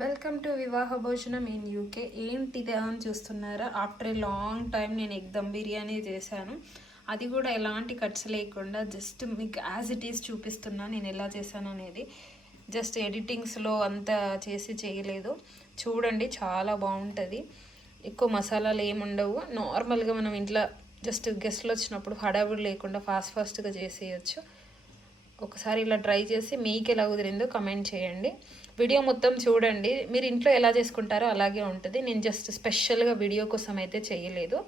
Welcome to వివాహ భోజనం in UK. ఏంటిది అని చూస్తున్నారా? ఆఫ్టర్ ఏ లాంగ్ టైం నేను ఎగ్ దమ్ బిర్యానీ చేశాను. అది కూడా ఎలాంటి కట్స్ లేకుండా జస్ట్ మీకు యాజ్ ఇట్ ఈస్ చూపిస్తున్నా నేను ఎలా చేశాను అనేది. జస్ట్ ఎడిటింగ్స్లో అంతా చేసి చేయలేదు. చూడండి, చాలా బాగుంటుంది. ఎక్కువ మసాలాలు ఏముండవు. నార్మల్గా మనం ఇంట్లో జస్ట్ గెస్ట్లు వచ్చినప్పుడు హడావుడి లేకుండా ఫాస్ట్గా చేసేయచ్చు. ఒకసారి ఇలా ట్రై చేసి మీకు ఎలా కుదిరిందో కమెంట్ చేయండి. వీడియో మొత్తం చూడండి. మీరు ఇంట్లో ఎలా చేసుకుంటారో అలాగే ఉంటుంది. నేను జస్ట్ స్పెషల్గా వీడియో కోసం అయితే చేయలేదు.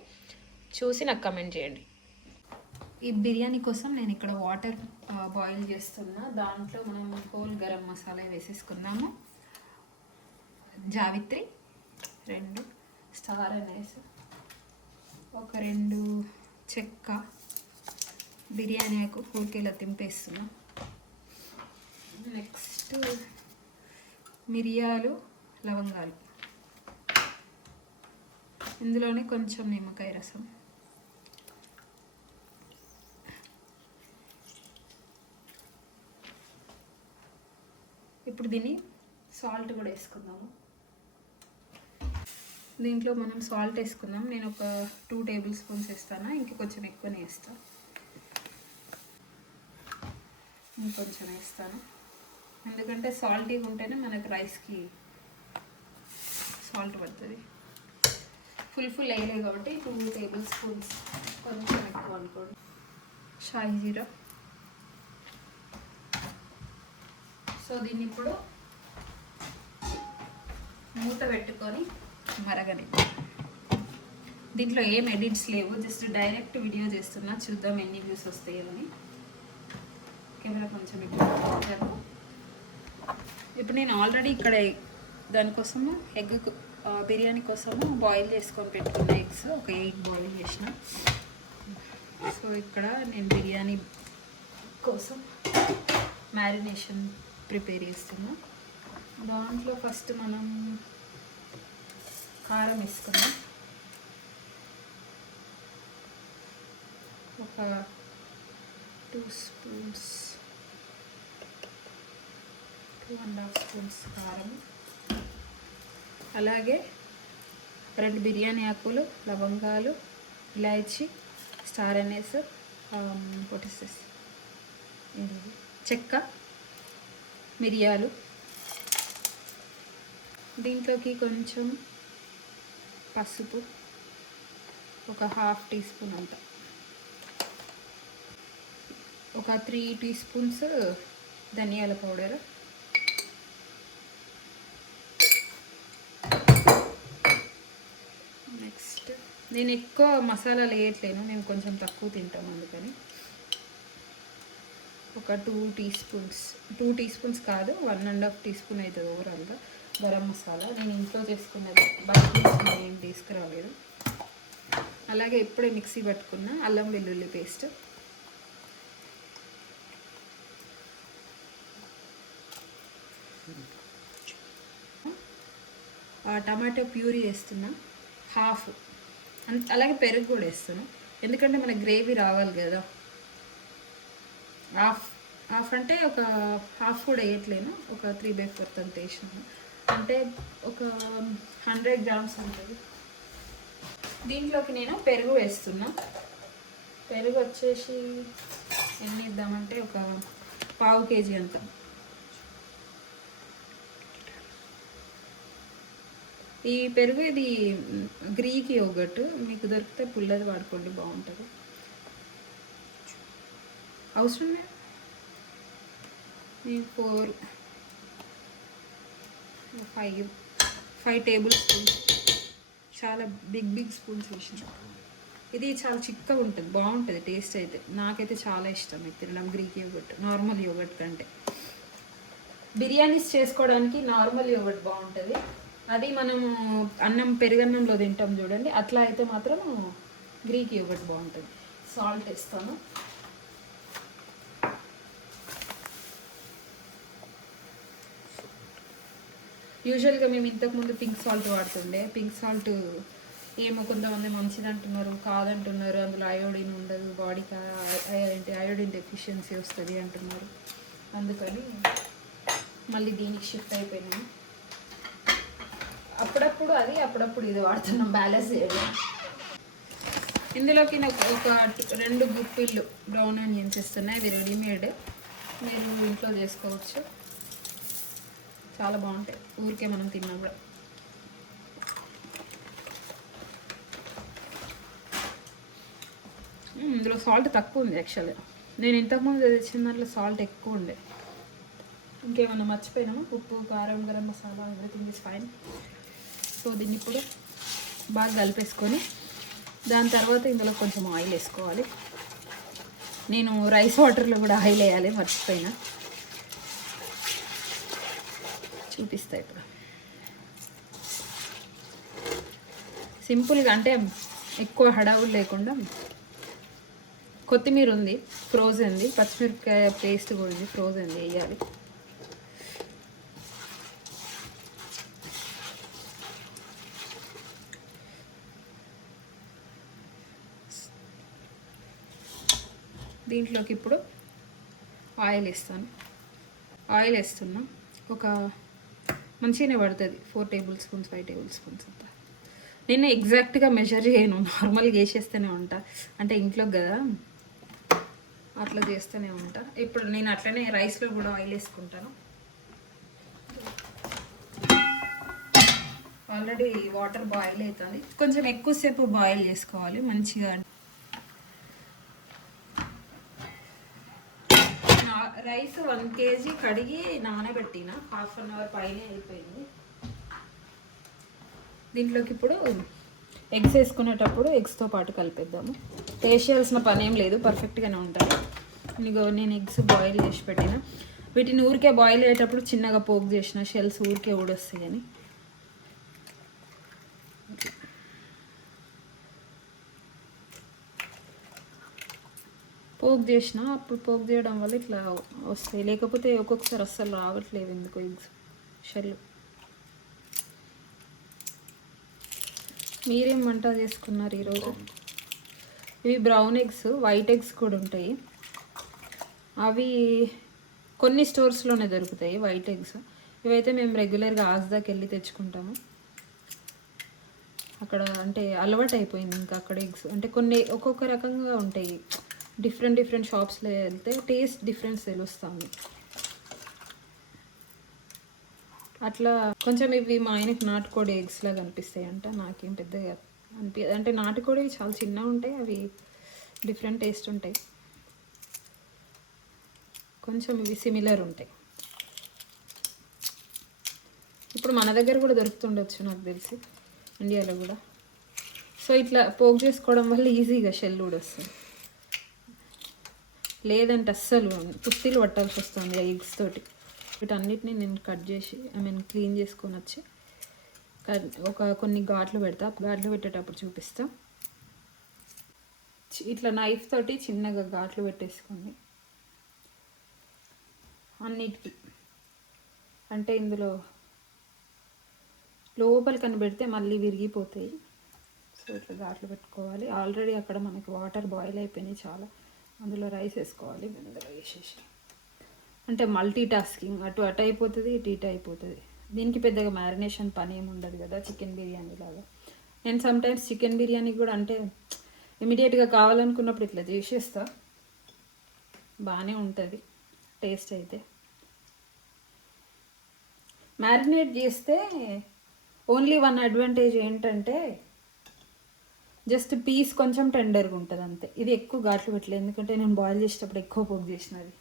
చూసి నాకు కమెంట్ చేయండి. ఈ బిర్యానీ కోసం నేను ఇక్కడ వాటర్ బాయిల్ చేస్తున్నా. దాంట్లో మనం హోల్ గరం మసాలా వేసేసుకున్నాము. జావిత్రి 2, స్టార్ అనేసి ఒక 2 చెక్క, బిర్యానీ ఆకు పూర్తిలా తింపేస్తున్నా. నెక్స్ట్ మిరియాలు, లవంగాలు, ఇందులోనే కొంచెం నిమ్మకాయ రసం, ఇప్పుడు దీన్ని సాల్ట్ కూడా వేసుకుందాము. దీంట్లో మనం సాల్ట్ వేసుకుందాం. నేను ఒక 2 టేబుల్ స్పూన్స్ వేస్తాను, ఇంకా కొంచెం ఎక్కువనే వేస్తాను. ఇంకొంచెం వేస్తాను, ఎందుకంటే సాల్టీగా ఉంటేనే మనకు రైస్కి సాల్ట్ పడుతుంది. ఫుల్ వేయలేదు కాబట్టి 2 టేబుల్ స్పూన్స్, కొంచెం ఎక్కువ అనుకోండి. షాయి జీరా. సో దీన్ని ఇప్పుడు మూత పెట్టుకొని మరగని. దీంట్లో ఏం ఎడిట్స్ లేవు, జస్ట్ డైరెక్ట్ వీడియో చేస్తున్నా. చూద్దాం ఎన్ని వ్యూస్ వస్తాయో అని. కెమెరా కొంచెం ఎక్కువ. ఇప్పుడు నేను ఆల్రెడీ ఇక్కడ దానికోసము ఎగ్ బిర్యానీ కోసము బాయిల్ చేసుకొని పెట్టుకున్న ఎగ్స్ ఒక 8 బాయిల్ చేసిన. సో ఇక్కడ నేను బిర్యానీ కోసం మ్యారినేషన్ ప్రిపేర్ చేస్తున్నా. దాంట్లో ఫస్ట్ మనం కారం వేసుకున్నాం. ఒక 2 స్పూన్స్, 2.5 స్పూన్స్ కారం, అలాగే 2 బిర్యానీ ఆకులు, లవంగాలు, ఇలాచి, స్టార్ అనేస్, పొటిసెస్, చెక్క, మిరియాలు. దీంట్లోకి కొంచెం పసుపు, ఒక 1/2 టీ స్పూన్ అంత, ఒక 3 టీ స్పూన్స్ ధనియాల పౌడర్, నెక్స్ట్ నేను ఎక్కువ మసాలాలు వేయట్లేను, మేము కొంచెం తక్కువ తింటాం అందుకని. ఒక 2 టీ స్పూన్స్, 2 టీ స్పూన్స్ కాదు 1.5 టీ స్పూన్ అవుతుంది ఓవరాల్గా గరం మసాలా. నేను ఇంట్లో చేసుకున్నది, బయట నుంచి ఏం తీసుకురాలేదు. అలాగే ఇప్పుడే మిక్సీ పట్టుకున్న అల్లం వెల్లుల్లి పేస్ట్, టమాటో ప్యూరీ వేస్తున్నా 1/2, అలాగే పెరుగు కూడా వేస్తాను, ఎందుకంటే మన గ్రేవీ రావాలి కదా. హాఫ్ అంటే ఒక 1/2 కూడా వేయట్లేను, ఒక 3/4 అంత వేసినాను, అంటే ఒక 100 గ్రామ్స్ ఉంటుంది. దీంట్లోకి నేను పెరుగు వేస్తున్నా. పెరుగు వచ్చేసి ఎన్ని ఇద్దామంటే ఒక 1/2 కేజీ అంత. ఈ పెరుగు ఇది గ్రీక్ యోగర్ట్, మీకు దొరికితే పుల్లది వాడుకోండి, బాగుంటుంది. అవసరమే నేను 5 టేబుల్ స్పూన్స్, చాలా బిగ్ స్పూన్స్ వేసిన. ఇది చాలా చిక్కగా ఉంటుంది, బాగుంటుంది టేస్ట్ అయితే. నాకైతే చాలా ఇష్టం ఇది తినడం, గ్రీక్ యోగర్ట్ నార్మల్ యోగర్ట్ కంటే. బిర్యానీస్ చేసుకోవడానికి నార్మల్ యోగర్ట్ బాగుంటుంది, అది మనము పెరుగన్నంలో తింటాం చూడండి, అట్లా అయితే మాత్రం గ్రీక్ యోగర్ట్ బాగుంటుంది. సాల్ట్ వేస్తాను. యూజువల్గా మేము ఇంతకుముందు పింక్ సాల్ట్ వాడుతుండే. పింక్ సాల్ట్ ఏమో కొంతమంది మంచిది అంటున్నారు, కాదంటున్నారు, అందులో అయోడిన్ ఉండదు, బాడీకి అయోడిన్ డెఫిషియన్సీ వస్తుంది అంటున్నారు. అందుకని మళ్ళీ దీనికి షిఫ్ట్ అయిపోయినాను. అప్పుడప్పుడు అది అప్పుడప్పుడు ఇది వాడుతున్నాం బ్యాలెన్స్ చేయడం. ఇందులోకి నాకు ఒక 2 గుప్పిళ్ళు బ్రౌన్ ఆనియన్స్ ఇస్తున్నాయి. ఇవి రెడీమేడ్, మీరు ఇంట్లో చేసుకోవచ్చు, చాలా బాగుంటాయి ఊరికే మనం తిన్నా కూడా. ఇందులో సాల్ట్ తక్కువ ఉంది యాక్చువల్గా. నేను ఇంతకుముందు తెచ్చిన దాంట్లో సాల్ట్ ఎక్కువ ఉండే. ఇంకేమన్నా మర్చిపోయినాము? ఉప్పు, కారం, garam masala, everything is fine. So దీన్ని ఇప్పుడు బాగా కలిపేసుకొని దాని తర్వాత ఇందులో కొంచెం ఆయిల్ వేసుకోవాలి. నేను రైస్ వాటర్లో కూడా ఆయిల్ వేయాలి, మర్చిపోయినా, చూపిస్తా ఇప్పుడు. సింపుల్గా, అంటే ఎక్కువ హడావులు లేకుండా. కొత్తిమీర ఉంది ఫ్రోజన్ది, పచ్చిమిరపకాయ పేస్ట్ కూడా ఉంది ఫ్రోజన్ది, వేయాలి. దీంట్లోకి ఇప్పుడు ఆయిల్ వేస్తాను. ఆయిల్ వేస్తున్నా, ఒక మంచిగానే పడుతుంది, 4 టేబుల్ స్పూన్స్ 5 టేబుల్ స్పూన్స్ అంతా. నేను ఎగ్జాక్ట్గా మెజర్ చేయను, నార్మల్గా వేసేస్తూనే ఉంటా, అంటే ఇంట్లో కదా అట్లా చేస్తూనే ఉంటా. ఇప్పుడు నేను అట్లనే రైస్లో కూడా ఆయిల్ వేసుకుంటాను. ఆల్రెడీ వాటర్ బాయిల్ అవుతుంది, కొంచెం ఎక్కువసేపు బాయిల్ చేసుకోవాలి మంచిగా. రైస్ 1 kg కడిగి నానబెట్టిన, 1/2 అవర్ పైన అయిపోయింది. దీంట్లోకి ఇప్పుడు ఎగ్స్ వేసుకునేటప్పుడు ఎగ్స్తో పాటు కలిపేద్దాము. టేస్ట్ చేయాల్సిన పని ఏం లేదు, పర్ఫెక్ట్గానే ఉంటాయి. ఇగో నేను ఎగ్స్ బాయిల్ చేసి పెట్టిన, వీటిని ఊరికే బాయిల్ అయ్యేటప్పుడు చిన్నగా పోక్ చేసిన, షెల్స్ ఊరికే ఊడొస్తాయి అని. పోక్ చేసిన, అప్పుడు పోక్ చేయడం వల్ల ఇట్లా వస్తాయి, లేకపోతే ఒక్కొక్కసారి అస్సలు రావట్లేదు ఎందుకో ఎగ్స్ షెల్. మీరేం వంట చేసుకున్నారు ఈరోజు? ఇవి బ్రౌన్ ఎగ్స్, వైట్ ఎగ్స్ కూడా ఉంటాయి. అవి కొన్ని స్టోర్స్లోనే దొరుకుతాయి వైట్ ఎగ్స్. ఇవైతే మేము రెగ్యులర్గా ఆజ్దాకి వెళ్ళి తెచ్చుకుంటాము. అక్కడ అంటే అలవాటు అయిపోయింది ఇంకా అక్కడ ఎగ్స్. అంటే కొన్ని ఒక్కొక్క రకంగా ఉంటాయి, డిఫరెంట్ షాప్స్లో వెళ్తే టేస్ట్ డిఫరెన్స్ తెలుస్తుంది. అట్లా కొంచెం ఇవి మా ఆయనకి నాటుకోడి ఎగ్స్ లాగా అనిపిస్తాయి అంట, నాకేం పెద్దగా అంటే నాటుకోడి చాలా చిన్నగా ఉంటాయి, అవి డిఫరెంట్ టేస్ట్ ఉంటాయి. కొంచెం ఇవి సిమిలర్ ఉంటాయి. ఇప్పుడు మన దగ్గర కూడా దొరుకుతుండొచ్చు నాకు తెలిసి, ఇండియాలో కూడా. సో ఇట్లా పోక్ చేసుకోవడం వల్ల ఈజీగా షెల్ కూడా వస్తుంది, లేదంటే అస్సలు పుట్టిలు పట్టాల్సి వస్తుంది ఆ ఎగ్స్ తోటి. వీటన్నిటిని నేను కట్ చేసి క్లీన్ చేసుకొని వచ్చి కొన్ని ఘాట్లు పెడతా, ఘాట్లు పెట్టేటప్పుడు చూపిస్తా. ఇట్లా నైఫ్ తోటి చిన్నగా ఘాట్లు పెట్టేసుకోండి అన్నిటికీ. అంటే ఇందులో లోపల కనిపెడితే మళ్ళీ విరిగిపోతాయి. సో ఇట్లా ఘాట్లు పెట్టుకోవాలి. ఆల్రెడీ అక్కడ మనకి వాటర్ బాయిల్ అయిపోయినాయి చాలా, అందులో రైస్ వేసుకోవాలి. అందులో వేసేసి అంటే మల్టీ టాస్కింగ్, అటు అయిపోతుంది, ఇటు అయిపోతుంది. దీనికి పెద్దగా మ్యారినేషన్ పని ఏమి ఉండదు కదా చికెన్ బిర్యానీ లాగా. నేను సమ్టైమ్స్ చికెన్ బిర్యానీ కూడా అంటే ఇమీడియట్గా కావాలనుకున్నప్పుడు ఇట్లా చేసేస్తా, బాగానే ఉంటుంది టేస్ట్. అయితే మ్యారినేట్ చేస్తే ఓన్లీ 1 అడ్వాంటేజ్ ఏంటంటే జస్ట్ పీస్ కొంచెం టెండర్గా ఉంటుంది అంతే. ఇది ఎక్కువ ఘాట్లు పెట్టలేదు, ఎందుకంటే నేను బాయిల్ చేసేటప్పుడు ఎక్కువ పోక్ చేసినది.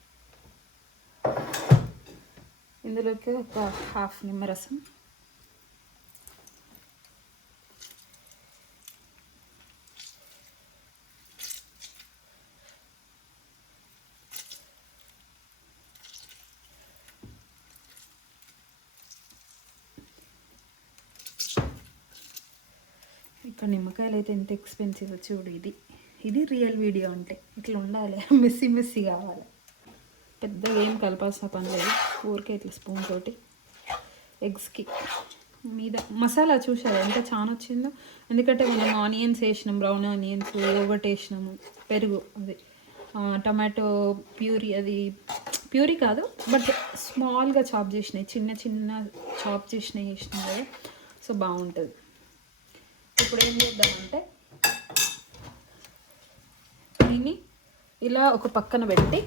ఇందులోకి ఒక 1/2 నిమ్మరసం, ఇక్కడ నిమ్మకాయలు అయితే ఎంత ఎక్స్పెన్సివ్ చూడు. ఇది రియల్ వీడియో అంటే ఇట్లా ఉండాలి, మెస్సీ కావాలి. పెద్దగా ఏం కలపాల్సిన పని లేదు, ఊరికే ఇట్లా స్పూన్ తోటి ఎగ్స్కి మీద మసాలా చూసారా ఎంత చాలా వచ్చిందో. ఎందుకంటే మనం ఆనియన్స్ వేసినాం, బ్రౌన్ ఆనియన్స్, యోగర్ట్ వేసినాము, పెరుగు, అది టమాటో ప్యూరీ, అది ప్యూరీ కాదు బట్ స్మాల్గా చాప్ చేసినాయి, చిన్న చాప్ చేసినాయి వేసినాం కదా. సో బాగుంటుంది. ఇప్పుడు ఏం చేద్దామంటే దీన్ని ఇలా ఒక పక్కన పెట్టి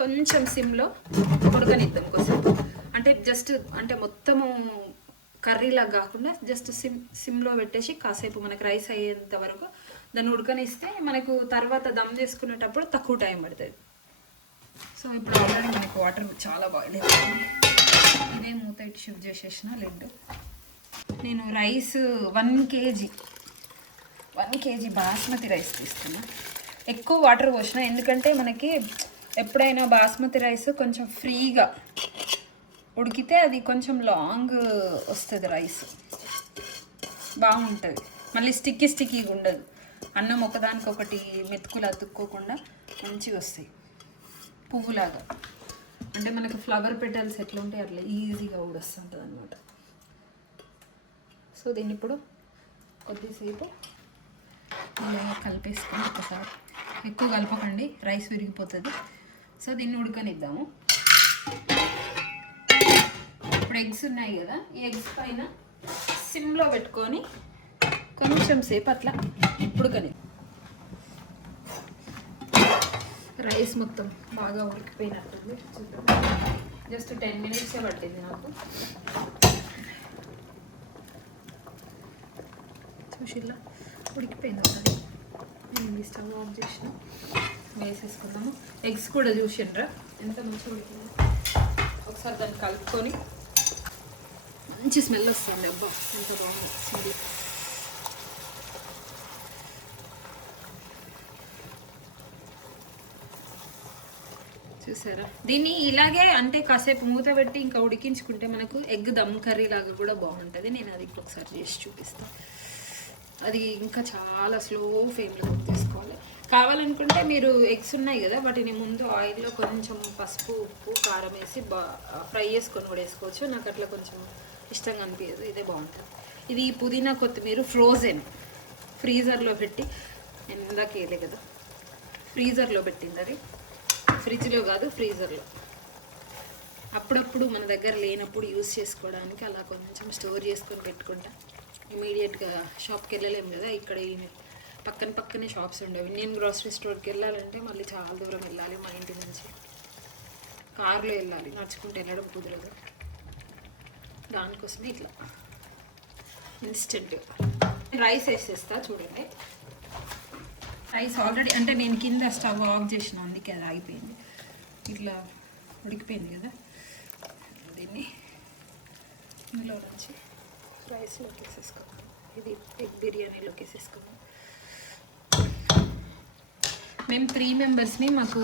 కొంచెం సిమ్లో ఉడకనిద్దాం కోసం. అంటే జస్ట్ అంటే మొత్తము కర్రీలాగా కాకుండా జస్ట్ సిమ్లో పెట్టేసి కాసేపు మనకు రైస్ అయ్యేంత వరకు దాన్ని ఉడకనిస్తే మనకు తర్వాత దమ్ చేసుకునేటప్పుడు తక్కువ టైం పడుతుంది. సో ఇప్పుడు ఆల్రెడీ మనకు వాటర్ చాలా బాయిల్ అయిపోయింది. ఇదే మూత ఇటు షిఫ్ట్ చేసేసిన లెడ్. నేను రైస్ 1 కేజీ బాస్మతి రైస్ తీసుకున్నా. ఎక్కువ వాటర్ పోసిన, ఎందుకంటే మనకి ఎప్పుడైనా బాస్మతి రైస్ కొంచెం ఫ్రీగా ఉడికితే అది కొంచెం లాంగ్ వస్తుంది, రైస్ బాగుంటుంది, మళ్ళీ స్టిక్కీగా ఉండదు. అన్నం ఒకదానికొకటి మెతుకులు అతుక్కోకుండా మంచిగా వస్తాయి, పువ్వులాగా. అంటే మనకు ఫ్లవర్ పెటల్స్ ఎట్లా ఉంటాయి అట్లా ఈజీగా ఊడొస్తుంటుంది అనమాట. సో దీన్ని ఇప్పుడు కొద్దిసేపు ఇలా కలిపేసుకొని ఒకసారి, ఎక్కువ కలపకండి రైస్ విరిగిపోతుంది. సో దీన్ని ఉడకనిద్దాము. ఇప్పుడు ఎగ్స్ ఉన్నాయి కదా, ఈ ఎగ్స్ పైన సిమ్లో పెట్టుకొని కొంచెం సేపు అట్లా ఉడకని. రైస్ మొత్తం బాగా ఉడికిపోయినట్టుంది, చూద్దాం. జస్ట్ 10 minutes పట్టింది నాకు. చూసిల్లా ఉడికిపోయింది ఒకసారి. నేను స్టవ్ ఆఫ్ చేసిన, వేసేసుకుందాము. ఎగ్స్ కూడా చూసిండ్రా ఎంత మంచిగా ఉడికింది. ఒకసారి దాన్ని కలుపుకొని, మంచి స్మెల్ వస్తుంది. అబ్బా ఎంత బాగుంది స్మెల్. చూసారా, దీన్ని ఇలాగే అంటే కాసేపు మూత పెట్టి ఇంకా ఉడికించుకుంటే మనకు ఎగ్ దమ్ కర్రీ లాగా కూడా బాగుంటుంది. నేను అది ఒకసారి చేసి చూపిస్తాను. అది ఇంకా చాలా స్లో ఫ్లేమ్లో కుక్ చేసుకోవాలి. కావాలనుకుంటే మీరు ఎగ్స్ ఉన్నాయి కదా, వాటిని ముందు ఆయిల్లో కొంచెం పసుపు, ఉప్పు, కారం వేసి ఫ్రై చేసుకొని కూడా వేసుకోవచ్చు. నాకు అట్లా కొంచెం ఇష్టంగా అనిపించదు, ఇదే బాగుంటుంది. ఇది పుదీనా కొత్తిమీర ఫ్రోజన్, ఫ్రీజర్లో పెట్టి, నేను ఇందాక వేయలే కదా, ఫ్రీజర్లో పెట్టింది అది, ఫ్రిడ్జ్లో కాదు ఫ్రీజర్లో. అప్పుడప్పుడు మన దగ్గర లేనప్పుడు యూస్ చేసుకోవడానికి అలా కొంచెం స్టోర్ చేసుకొని పెట్టుకుంటా. ఇమీడియట్గా షాప్కి వెళ్ళలేము కదా, ఇక్కడ పక్కనే షాప్స్ ఉండవు. ఇండియన్ గ్రాసరీ స్టోర్కి వెళ్ళాలంటే మళ్ళీ చాలా దూరం వెళ్ళాలి, మా ఇంటి నుంచి కార్లో వెళ్ళాలి, నడుచుకుంటూ వెళ్ళడం కుదరదు. దానికోసమే ఇట్లా ఇన్స్టెంట్ రైస్ వేసేస్తా. చూడండి, రైస్ ఆల్రెడీ అంటే నేను కింద స్టవ్ ఆఫ్ చేసిన, అందుకే అది ఆగిపోయింది. ఇట్లా ఉడికిపోయింది కదా, దీన్ని ఇందులో నుంచి రైస్లోకి వేసేసుకున్నాం. ఇది ఎగ్ బిర్యానీలోకి వేసేసుకున్నాం. మేము 3 మెంబర్స్ని, మాకు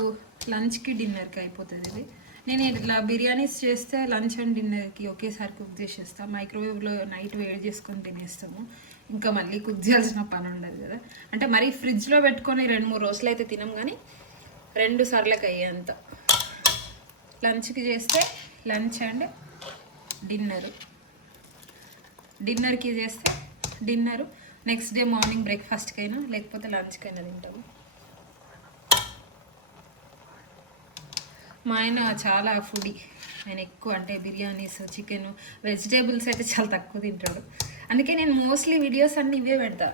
లంచ్కి డిన్నర్కి అయిపోతుంది ఇది. నేను ఇట్లా బిర్యానీస్ చేస్తే లంచ్ అండ్ డిన్నర్కి ఒకేసారి కుక్ చేసేస్తాను. మైక్రోవేవ్లో నైట్ వేడి చేసుకొని తినేస్తాము, ఇంకా మళ్ళీ కుక్ చేయాల్సిన పని ఉండదు కదా. అంటే మరీ ఫ్రిడ్జ్లో పెట్టుకొని 2-3 రోజులు అయితే తినం, కానీ 2 సార్లకు అయ్యేంత. లంచ్కి చేస్తే లంచ్ అండ్ డిన్నర్కి చేస్తే డిన్నరు, నెక్స్ట్ డే మార్నింగ్ బ్రేక్ఫాస్ట్కైనా లేకపోతే లంచ్కైనా తింటాము. మా ఆయన చాలా ఫుడీ, ఆయన ఎక్కువ అంటే బిర్యానీస్, చికెన్, వెజిటేబుల్స్ అయితే చాలా తక్కువ తింటాడు. అందుకే నేను మోస్ట్లీ వీడియోస్ అన్నీ ఇవే పెడతా,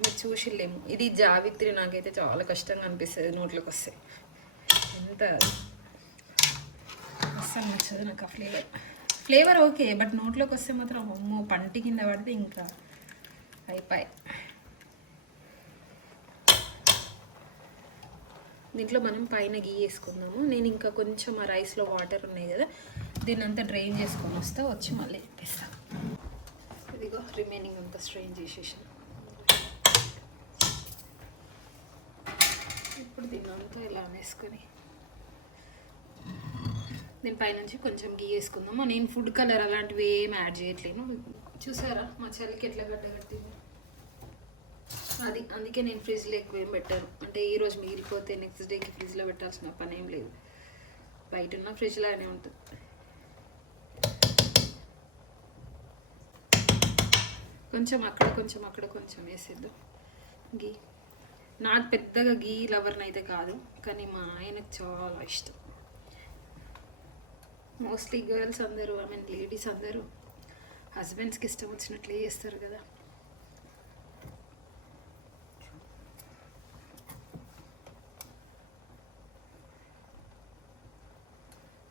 మీరు చూసిలేము. ఇది జావిత్రి, నాకైతే చాలా కష్టంగా అనిపిస్తుంది నోట్లోకి వస్తే. ఎంత అస్సలు నచ్చదు నాకు ఆ ఫ్లేవర్ ఓకే, బట్ నోట్లోకి వస్తే మాత్రం అమ్మో, పంటి కింద పడితే ఇంకా అయిపోయి. దీంట్లో మనం పైన గీ వేసుకుందాము. నేను ఇంకా కొంచెం ఆ రైస్లో వాటర్ ఉన్నాయి కదా, దీన్ని అంతా డ్రైన్ చేసుకొని వచ్చి మళ్ళీ చెప్పేస్తాను. ఇదిగో రిమైనింగ్ అంతా స్ట్రెయిన్ చేసేసాను. ఇప్పుడు దీన్ని అంతా ఇలా వేసుకొని దీని పైనుంచి కొంచెం గీ వేసుకుందాము. నేను ఫుడ్ కలర్ అలాంటివి ఏం యాడ్ చేయట్లేను. చూసారా మా చలికి ఎట్లా గడ్డగట్టింది అది, అందుకే నేను ఫ్రిడ్జ్లో ఎక్కువ ఏం పెట్టాను. అంటే ఈరోజు మిగిలిపోతే నెక్స్ట్ డేకి ఫ్రిడ్జ్లో పెట్టాల్సిన పని ఏం లేదు, బయట ఉన్న ఫ్రిడ్జ్లోనే ఉంటుంది. కొంచెం అక్కడ కొంచెం వేసేద్దాం గీ. నాకు పెద్దగా గీ లవర్ని అయితే కాదు, కానీ మా ఆయనకు చాలా ఇష్టం. మోస్ట్లీ గర్ల్స్ అందరూ, లేడీస్ అందరూ హస్బెండ్స్కి ఇష్టం వచ్చినట్లే చేస్తారు కదా.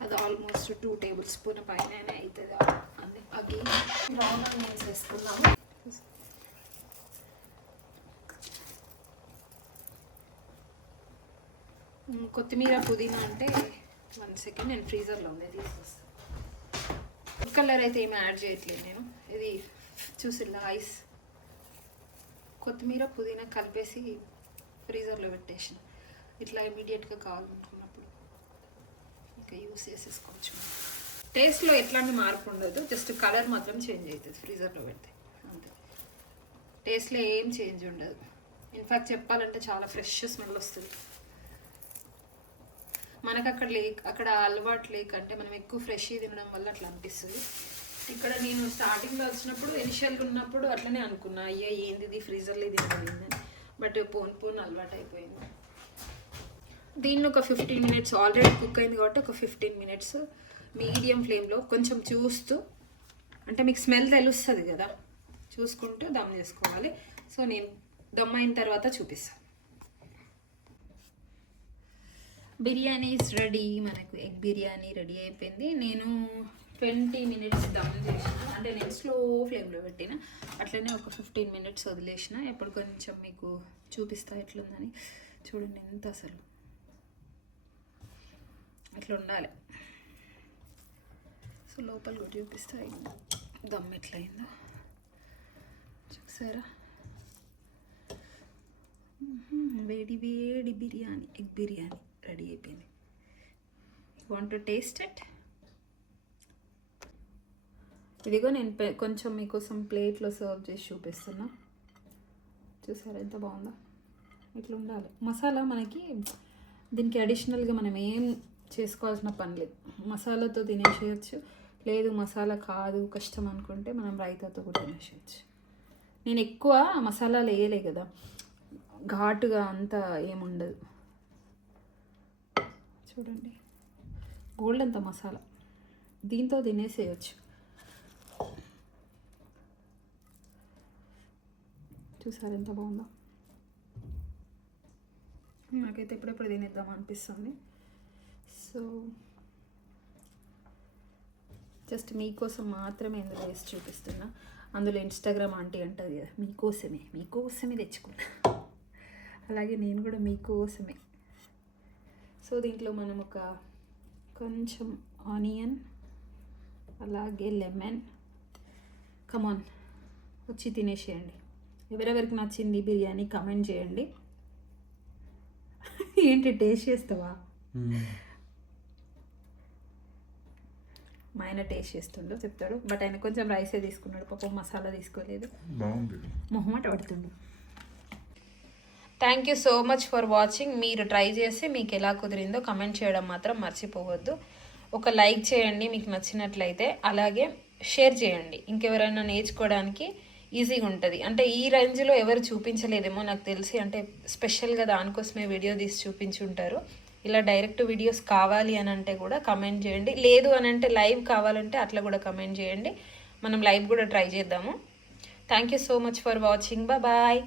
అది ఆల్మోస్ట్ 2 టేబుల్ స్పూన్ పైన అవుతుంది. అన్ని అవి బ్రౌన్ ఆనియన్స్ వేసుకున్నాము. కొత్తిమీర పుదీనా అంటే 1 సెకండ్ నేను ఫ్రీజర్లో ఉంది తీసుకొస్తాను. ఫుడ్ కలర్ అయితే ఏమి యాడ్ చేయట్లేదు నేను. ఇది చూసిల్లా ఐస్ కొత్తిమీర పుదీనా కలిపేసి ఫ్రీజర్లో పెట్టేసిన. ఇట్లా ఇమీడియట్గా కావాలనుకున్నప్పుడు ఇంకా యూస్ చేసేసుకోవచ్చు. టేస్ట్లో ఎట్లాంటి మార్పు ఉండదు, జస్ట్ కలర్ మాత్రం చేంజ్ అవుతుంది ఫ్రీజర్లో పెడితే అంతే. టేస్ట్లో ఏం చేంజ్ ఉండదు. ఇన్ఫ్యాక్ట్ చెప్పాలంటే చాలా ఫ్రెష్ స్మెల్ వస్తుంది. మనకు అక్కడ అలవాటు లేకంటే మనం ఎక్కువ ఫ్రెష్ తినడం వల్ల అట్లా అనిపిస్తుంది. ఇక్కడ నేను స్టార్టింగ్లో వచ్చినప్పుడు ఇనిషియల్గా ఉన్నప్పుడు అట్లనే అనుకున్నా, అయ్యా ఏంది ఇది ఫ్రీజర్లో తినబడిందని. బట్ పోను అలవాటు అయిపోయింది. దీన్ని ఒక 15 మినిట్స్ ఆల్రెడీ కుక్ అయింది కాబట్టి ఒక 15 మినిట్స్ మీడియం ఫ్లేమ్లో కొంచెం చూస్తూ, అంటే మీకు స్మెల్ తెలుస్తుంది కదా, చూసుకుంటూ దమ్ చేసుకోవాలి. సో నేను దమ్ అయిన తర్వాత చూపిస్తాను. Biryani is ready. మనకు ఎగ్ బిర్యానీ రెడీ అయిపోయింది. నేను 20 మినిట్స్ దమ్ చేసిన, అంటే నేను స్లో ఫ్లేమ్లో పెట్టిన. అట్లనే ఒక 15 మినిట్స్ వదిలేసిన. ఎప్పుడు కొంచెం మీకు చూపిస్తా ఎట్లుందని. చూడండి ఎంత అసలు అట్లా ఉండాలి. సో లోపల కూడా చూపిస్తా దమ్ ఎట్లయిందో చూసారా. వేడి వేడి బిర్యానీ, ఎగ్ బిర్యానీ రెడీ అయిపోయింది. Want to taste it? ఇదిగో నేను కొంచెం మీకోసం ప్లేట్లో సర్వ్ చేసి చూపిస్తున్నా. చూసారా ఎంత బాగుందో. ఇట్లా ఉండాలి. మసాలా మనకి దీనికి అడిషనల్గా మనం ఏం చేసుకోవాల్సిన పని లేదు. మసాలాతో తినేసేయచ్చు. లేదు మసాలా కాదు కష్టం అనుకుంటే మనం రైతాతో కూడా తినేసేయచ్చు. నేను ఎక్కువ మసాలాలు వేయలే కదా, ఘాటుగా అంతా ఏముండదు. చూడండి గోల్డ్ అంత మసాలా, దీంతో తినేసేయచ్చు. చూసారు ఎంత బాగుందో. నాకైతే ఎప్పుడెప్పుడు తినేద్దాం అనిపిస్తుంది. సో జస్ట్ మీకోసం మాత్రమే ఇందులో వేసి చూపిస్తున్నా. అందులో ఇన్స్టాగ్రామ్ ఆంటీ అంటుంది కదా, మీకోసమే తెచ్చుకున్నా. అలాగే నేను కూడా మీకోసమే. సో దీంట్లో మనం ఒక కొంచెం ఆనియన్, అలాగే లెమన్, కమాన్ వచ్చి తినేసేయండి. ఎవరెవరికి నచ్చింది బిర్యానీ కమెంట్ చేయండి. ఏంటి టేస్ట్ చేస్తావా? మా ఆయన టేస్ట్ చేస్తుండో చెప్తాడు, బట్ ఆయన కొంచెం రైసే తీసుకున్నాడు, పాపం మసాలా తీసుకోలేదు, మొహమాట పడుతుండు. Thank you so much for watching. మీరు ట్రై చేసి మీకు ఎలా కుదిరిందో కమెంట్ చేయడం మాత్రం మర్చిపోవద్దు. ఒక లైక్ చేయండి మీకు నచ్చినట్లయితే, అలాగే షేర్ చేయండి. ఇంకెవరైనా నేర్చుకోవడానికి ఈజీగా ఉంటుంది. అంటే ఈ రేంజ్లో ఎవరు చూపించలేదేమో నాకు తెలిసి, అంటే స్పెషల్గా దానికోసమే వీడియో తీసి చూపించుంటారు. ఇలా డైరెక్ట్ వీడియోస్ కావాలి అని అంటే కూడా కమెంట్ చేయండి. లేదు అని అంటే లైవ్ కావాలంటే అట్లా కూడా కమెంట్ చేయండి. మనం లైవ్ కూడా ట్రై చేద్దాము. Thank you so much for watching. Bye.